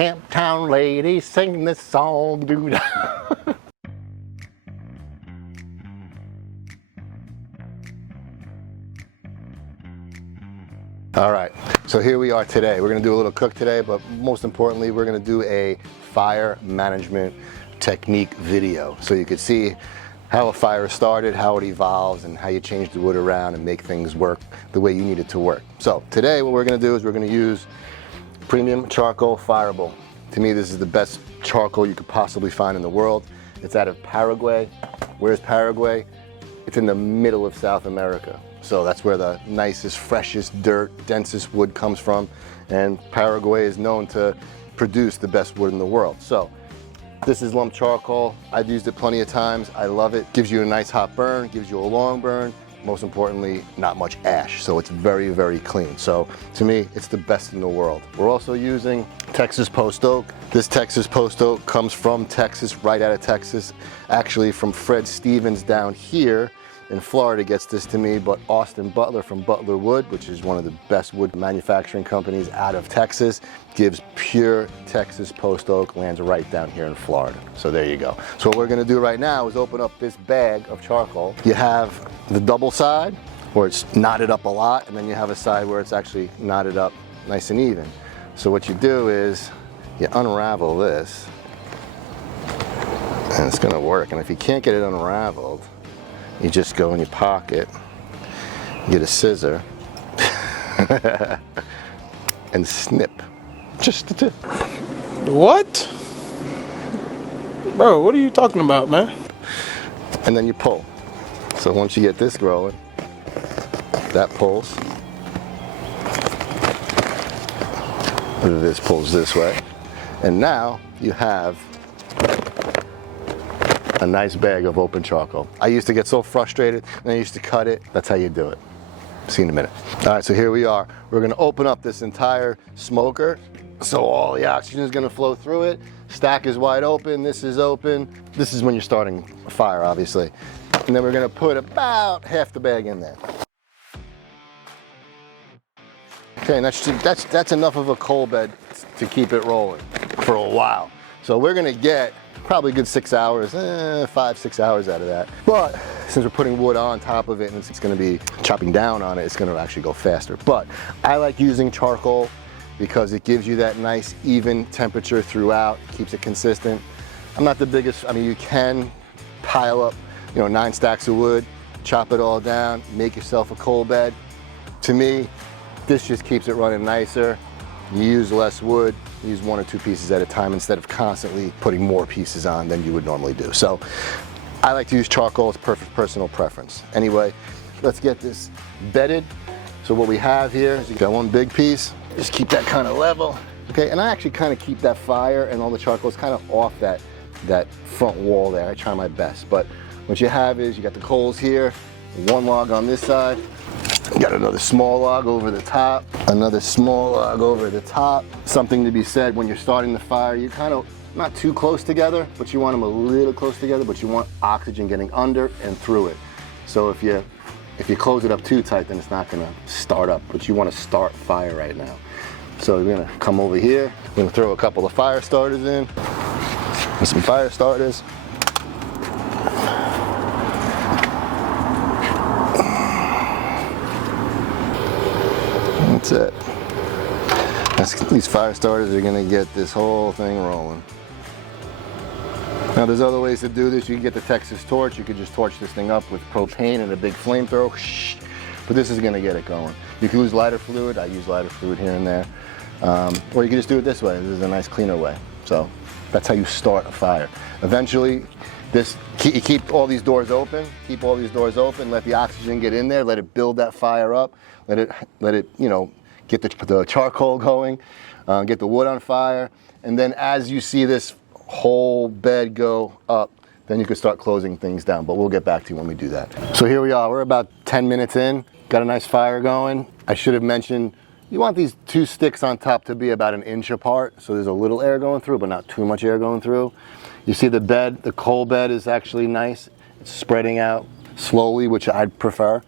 Camptown ladies sing this song, dude. All right, so here we are today. We're gonna do a little cook today, but most importantly, we're gonna do a fire management technique video. So you can see how a fire started, how it evolves, and how you change the wood around and make things work the way you need it to work. So today what we're gonna do is we're gonna use premium charcoal Firebull. To me, this is the best charcoal you could possibly find in the world. It's out of Paraguay. Where's Paraguay? It's in the middle of South America. So that's where the nicest, freshest dirt, densest wood comes from. And Paraguay is known to produce the best wood in the world. So this is lump charcoal. I've used it plenty of times. I love it. Gives you a nice hot burn, gives you a long burn. Most importantly, not much ash. So it's very, very clean. So to me, it's the best in the world. We're also using Texas post oak. This Texas post oak comes from Texas, right out of Texas. Actually from Fred Stevens down here in Florida gets this to me, but Austin Butler from Butler Wood, which is one of the best wood manufacturing companies out of Texas, gives pure Texas post oak, lands right down here in Florida. So there you go. So what we're gonna do right now is open up this bag of charcoal. You have the double side, where it's knotted up a lot, and then you have a side where it's actually knotted up nice and even. So what you do is you unravel this, and it's gonna work. And if you can't get it unraveled, you just go in your pocket, get a scissor, and snip. Just the tip. What? Bro, what are you talking about, man? And then you pull. So once you get this growing, that pulls. This pulls this way. And now you have a nice bag of open charcoal. I used to get so frustrated and I used to cut it. That's how you do it. See you in a minute. All right, so here we are. We're gonna open up this entire smoker. So all the oxygen is gonna flow through it. Stack is wide open, this is open. This is when you're starting a fire, obviously. And then we're gonna put about half the bag in there. Okay, and that's enough of a coal bed to keep it rolling for a while. So we're gonna get probably a good 6 hours, 5-6 hours out of that. But since we're putting wood on top of it and it's gonna be chopping down on it, it's gonna actually go faster. But I like using charcoal because it gives you that nice even temperature throughout, keeps it consistent. I'm not the biggest, I mean, you can pile up, 9 stacks of wood, chop it all down, make yourself a coal bed. To me, this just keeps it running nicer. You use less wood, use 1 or 2 pieces at a time instead of constantly putting more pieces on than you would normally do. So I like to use charcoal, it's perfect personal preference. Anyway, let's get this bedded. So what we have here is you got 1 big piece, just keep that kind of level. Okay, and I actually kind of keep that fire and all the charcoal is kind of off that front wall there. I try my best, but what you have is you got the coals here, 1 log on this side, got another small log over the top, another small log over the top. Something to be said when you're starting the fire, you're kind of not too close together, but you want them a little close together, but you want oxygen getting under and through it. So if you close it up too tight, then it's not gonna start up, but you want to start fire right now. So we're gonna come over here, we're gonna throw a couple of fire starters in, and some fire starters. That's it. These fire starters are gonna get this whole thing rolling. Now there's other ways to do this. You can get the Texas torch. You could just torch this thing up with propane and a big flamethrower. But this is gonna get it going. You can use lighter fluid. I use lighter fluid here and there. Or you can just do it this way. This is a nice cleaner way. So that's how you start a fire. Eventually, you keep all these doors open. Keep all these doors open. Let the oxygen get in there. Let it build that fire up. Let it, get the charcoal going, get the wood on fire, and then as you see this whole bed go up, then you can start closing things down, but we'll get back to you when we do that. So here we are, we're about 10 minutes in, got a nice fire going. I should have mentioned, you want these 2 sticks on top to be about 1 inch apart, so there's a little air going through, but not too much air going through. You see the bed, the coal bed is actually nice. It's spreading out slowly, which I'd prefer.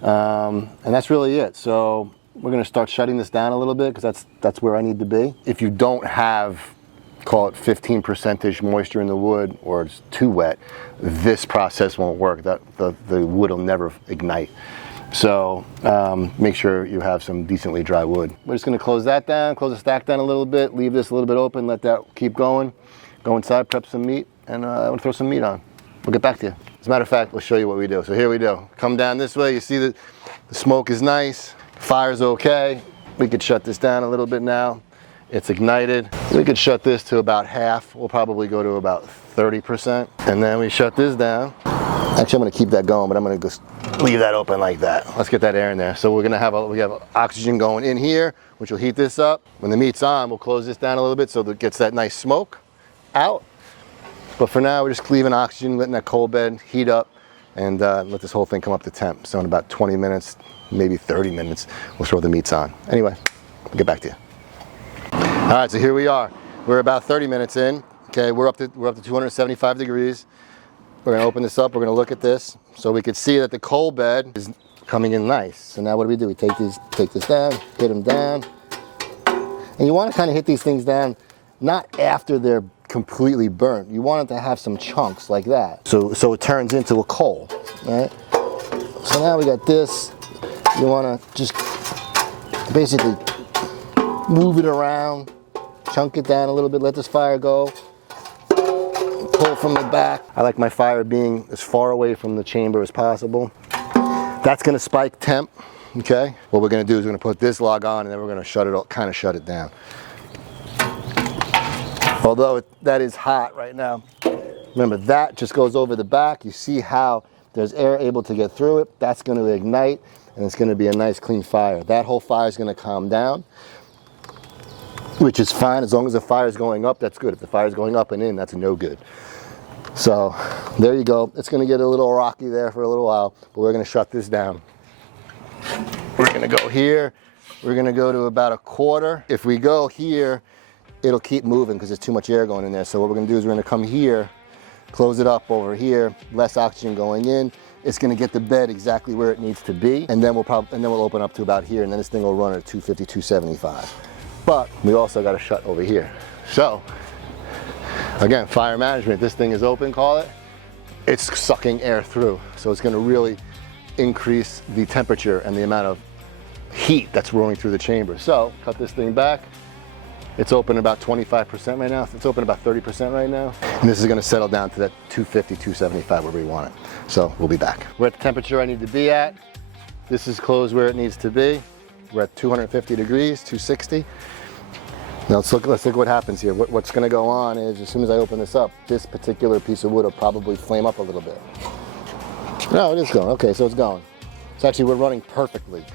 And that's really it. So we're gonna start shutting this down a little bit because that's where I need to be. If you don't have, call it 15% moisture in the wood, or it's too wet, this process won't work. The wood will never ignite. So make sure you have some decently dry wood. We're just gonna close that down, close the stack down a little bit, leave this a little bit open, let that keep going. Go inside, prep some meat, and I'm gonna throw some meat on. We'll get back to you. As a matter of fact, we'll show you what we do. So here we do. Come down this way, you see that the smoke is nice, fire's okay. We could shut this down a little bit now. It's ignited. We could shut this to about half. We'll probably go to about 30%. And then we shut this down. Actually, I'm gonna keep that going, but I'm gonna just leave that open like that. Let's get that air in there. So we're gonna have we have oxygen going in here, which will heat this up. When the meat's on, we'll close this down a little bit so that it gets that nice smoke out. But for now, we're just leaving oxygen, letting that coal bed heat up, and let this whole thing come up to temp. So in about 20 minutes, maybe 30 minutes, we'll throw the meats on. Anyway, we'll get back to you. All right, so here we are. We're about 30 minutes in. Okay, we're up to 275 degrees. We're gonna open this up, we're gonna look at this. So we can see that the coal bed is coming in nice. So now what do? We take this down, hit them down. And you wanna kinda hit these things down, not after they're completely burnt. You want it to have some chunks like that. So it turns into a coal, right? So now we got this. You wanna just basically move it around, chunk it down a little bit, let this fire go. Pull from the back. I like my fire being as far away from the chamber as possible. That's gonna spike temp, okay? What we're gonna do is we're gonna put this log on, and then we're gonna kind of shut it down. Although that is hot right now. Remember, that just goes over the back. You see how there's air able to get through it. That's gonna ignite, and it's gonna be a nice clean fire. That whole fire is gonna calm down, which is fine. As long as the fire is going up, that's good. If the fire is going up and in, that's no good. So there you go. It's gonna get a little rocky there for a little while, but we're gonna shut this down. We're gonna go here. We're gonna go to about a quarter. If we go here, it'll keep moving because there's too much air going in there. So what we're gonna do is we're gonna come here, close it up over here, less oxygen going in. It's gonna get the bed exactly where it needs to be, and then we'll open up to about here, and then this thing will run at 250, 275. But we also got to shut over here. So again, fire management, this thing is open, call it. It's sucking air through. So it's going to really increase the temperature and the amount of heat that's rolling through the chamber. So cut this thing back. It's open about 25% right now. It's open about 30% right now. And this is going to settle down to that 250, 275 where we want it. So we'll be back. We're at the temperature I need to be at. This is closed where it needs to be. We're at 250 degrees, 260. Now let's look what happens here. What's gonna go on is, as soon as I open this up, this particular piece of wood will probably flame up a little bit. No, it is going, okay, so it's going. So actually we're running perfectly.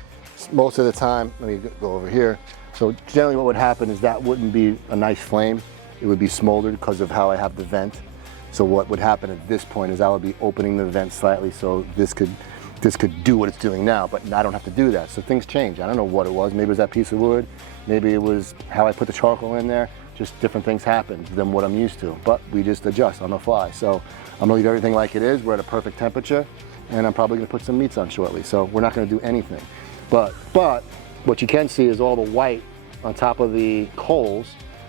Most of the time, let me go over here. So generally what would happen is that wouldn't be a nice flame. It would be smoldered because of how I have the vent. So what would happen at this point is I would be opening the vent slightly so this could do what it's doing now, but I don't have to do that. So things change. I don't know what it was. Maybe it was that piece of wood. Maybe it was how I put the charcoal in there. Just different things happen than what I'm used to. But we just adjust on the fly. So I'm gonna leave everything like it is. We're at a perfect temperature, and I'm probably gonna put some meats on shortly. So we're not gonna do anything. But what you can see is all the white on top of the coals.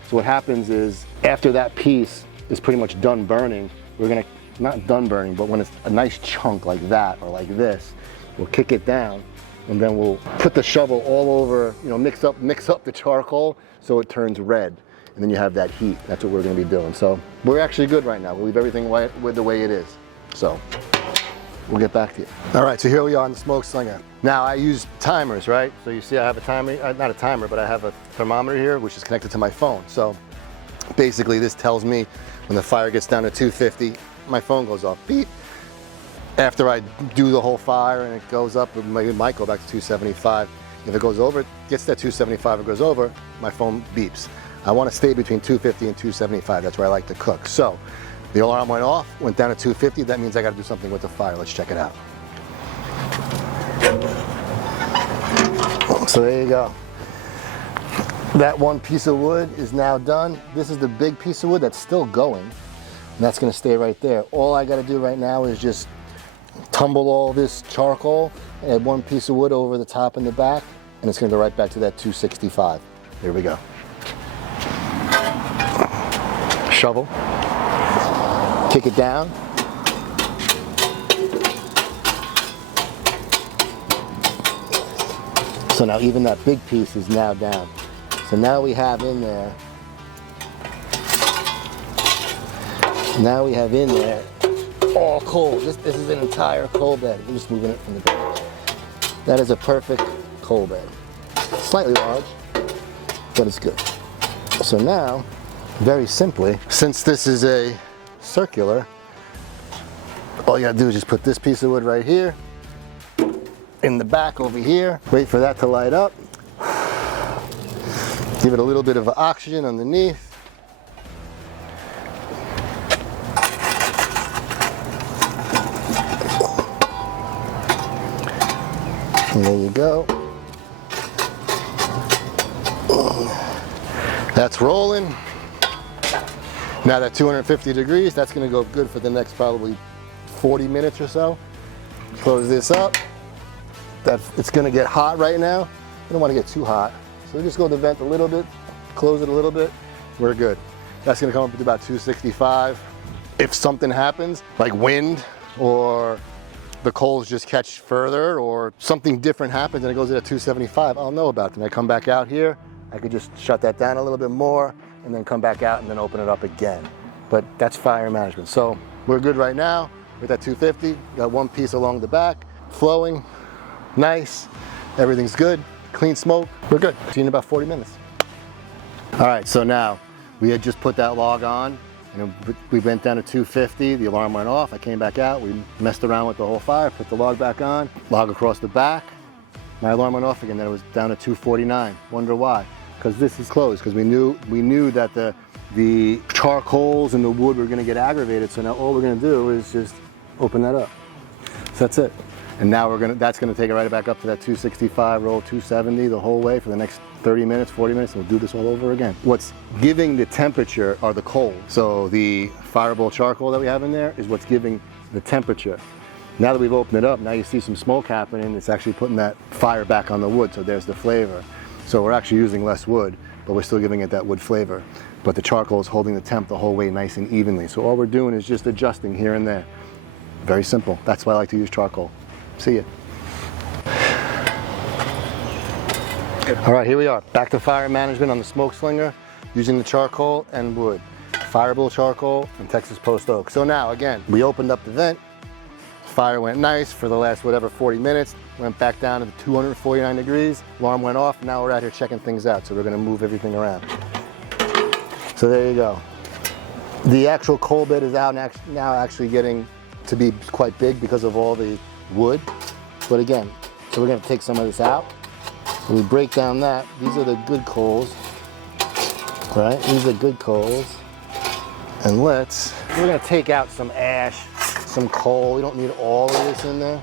So what happens is, after that piece is pretty much done burning, we're gonna, not done burning, but when it's a nice chunk like that or like this, we'll kick it down, and then we'll put the shovel all over, mix up the charcoal so it turns red, and then you have that heat. That's what we're gonna be doing. So we're actually good right now. We'll leave everything with the way it is. So we'll get back to you. All right, so here we are on the Smokeslinger. Now I use timers, right? So you see I have a timer, not a timer, but I have a thermometer here, which is connected to my phone. So basically this tells me when the fire gets down to 250, my phone goes off, beep. After I do the whole fire and it goes up, it might go back to 275. If it goes over, gets that 275, it goes over, my phone beeps. I want to stay between 250 and 275. That's where I like to cook. So the alarm went off, went down to 250. That means I got to do something with the fire. Let's check it out. So there you go. That one piece of wood is now done. This is the big piece of wood that's still going. And that's gonna stay right there. All I gotta do right now is just tumble all this charcoal, add one piece of wood over the top and the back, and it's gonna go right back to that 265. Here we go. Shovel, kick it down. So now even that big piece is now down. So now we have in there, all coal. This is an entire coal bed. We're just moving it from the bed. That is a perfect coal bed. Slightly large, but it's good. So now, very simply, since this is a circular, all you gotta do is just put this piece of wood right here, in the back over here, wait for that to light up, give it a little bit of oxygen underneath, and there you go. That's rolling. Now that 250 degrees, that's gonna go good for the next probably 40 minutes or so. Close this up. It's gonna get hot right now. We don't wanna get too hot. So we just go to the vent a little bit, close it a little bit, we're good. That's gonna come up to about 265. If something happens, like wind or the coals just catch further or something different happens and it goes at 275, I'll know about it. And I come back out here, I could just shut that down a little bit more and then come back out and then open it up again. But that's fire management. So we're good right now. We're at that 250, got one piece along the back, flowing, nice, everything's good, clean smoke, we're good. See you in about 40 minutes. All right, so now we had just put that log on and we went down to 250, the alarm went off, I came back out, we messed around with the whole fire, put the log back on, log across the back, my alarm went off again, then it was down to 249. Wonder why? Because this is closed, because we knew that the charcoals and the wood were gonna get aggravated, so now all we're gonna do is just open that up. So that's it. And now that's gonna take it right back up to that 265, roll 270 the whole way for the next 30 minutes, 40 minutes, and we'll do this all over again. What's giving the temperature are the coals. So the Firebull charcoal that we have in there is what's giving the temperature. Now that we've opened it up, now you see some smoke happening, it's actually putting that fire back on the wood, so there's the flavor. So we're actually using less wood, but we're still giving it that wood flavor. But the charcoal is holding the temp the whole way nice and evenly. So all we're doing is just adjusting here and there. Very simple. That's why I like to use charcoal. See ya. All right, here we are. Back to fire management on the Smokeslinger, using the charcoal and wood. Firebull charcoal and Texas post oak. So now, again, we opened up the vent. Fire went nice for the last, 40 minutes. Went back down to the 249 degrees. Alarm went off. Now we're out here checking things out. So we're gonna move everything around. So there you go. The actual coal bed is out now actually getting to be quite big because of all the wood. But again, so we're gonna take some of this out. When we break down that, these are the good coals, right? These are good coals. And we're gonna take out some ash, some coal. We don't need all of this in there.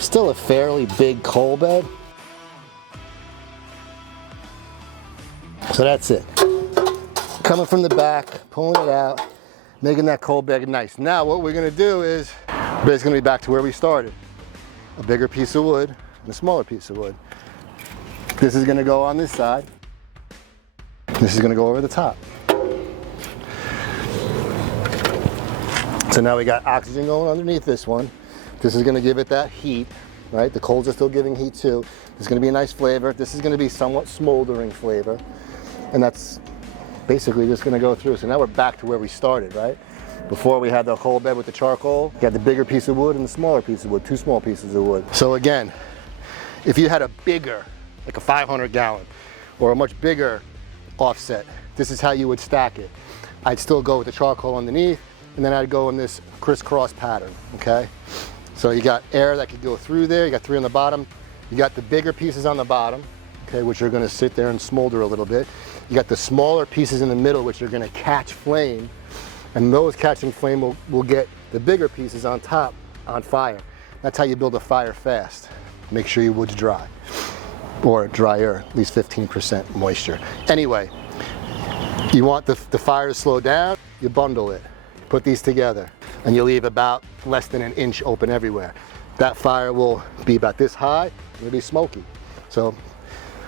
Still a fairly big coal bed. So that's it. Coming from the back, pulling it out, making that coal bed nice. Now what we're gonna do is, we're basically gonna be back to where we started. A bigger piece of wood and a smaller piece of wood. This is gonna go on this side. This is gonna go over the top. So now we got oxygen going underneath this one. This is gonna give it that heat, right? The coals are still giving heat too. There's gonna be a nice flavor. This is gonna be somewhat smoldering flavor. And that's basically just gonna go through. So now we're back to where we started, right? Before we had the coal bed with the charcoal, you had the bigger piece of wood and the smaller piece of wood, two small pieces of wood. So again, if you had a bigger, like a 500 gallon, or a much bigger offset, this is how you would stack it. I'd still go with the charcoal underneath, and then I'd go in this crisscross pattern, okay? So you got air that could go through there, you got 3 on the bottom, you got the bigger pieces on the bottom, okay, which are gonna sit there and smolder a little bit. You got the smaller pieces in the middle, which are gonna catch flame, and those catching flame will get the bigger pieces on top on fire. That's how you build a fire fast. Make sure your wood's dry, or drier, at least 15% moisture. Anyway, you want the fire to slow down, you bundle it. Put these together, and you leave about less than an inch open everywhere. That fire will be about this high, It'll be smoky. So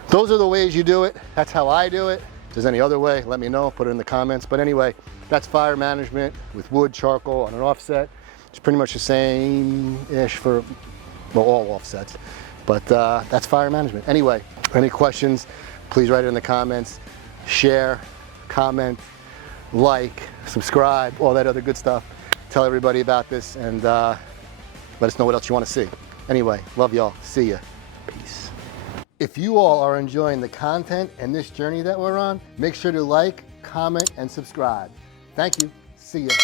those are the ways you do it. That's how I do it. If there's any other way, let me know, put it in the comments. But anyway, that's fire management with wood, charcoal, on an offset. It's pretty much the same-ish for, well, all offsets. But that's fire management. Anyway, any questions, please write it in the comments. Share, comment, like, subscribe, all that other good stuff. Tell everybody about this and let us know what else you want to see. Anyway, love y'all. See ya. Peace. If you all are enjoying the content and this journey that we're on, make sure to like, comment, and subscribe. Thank you. See ya.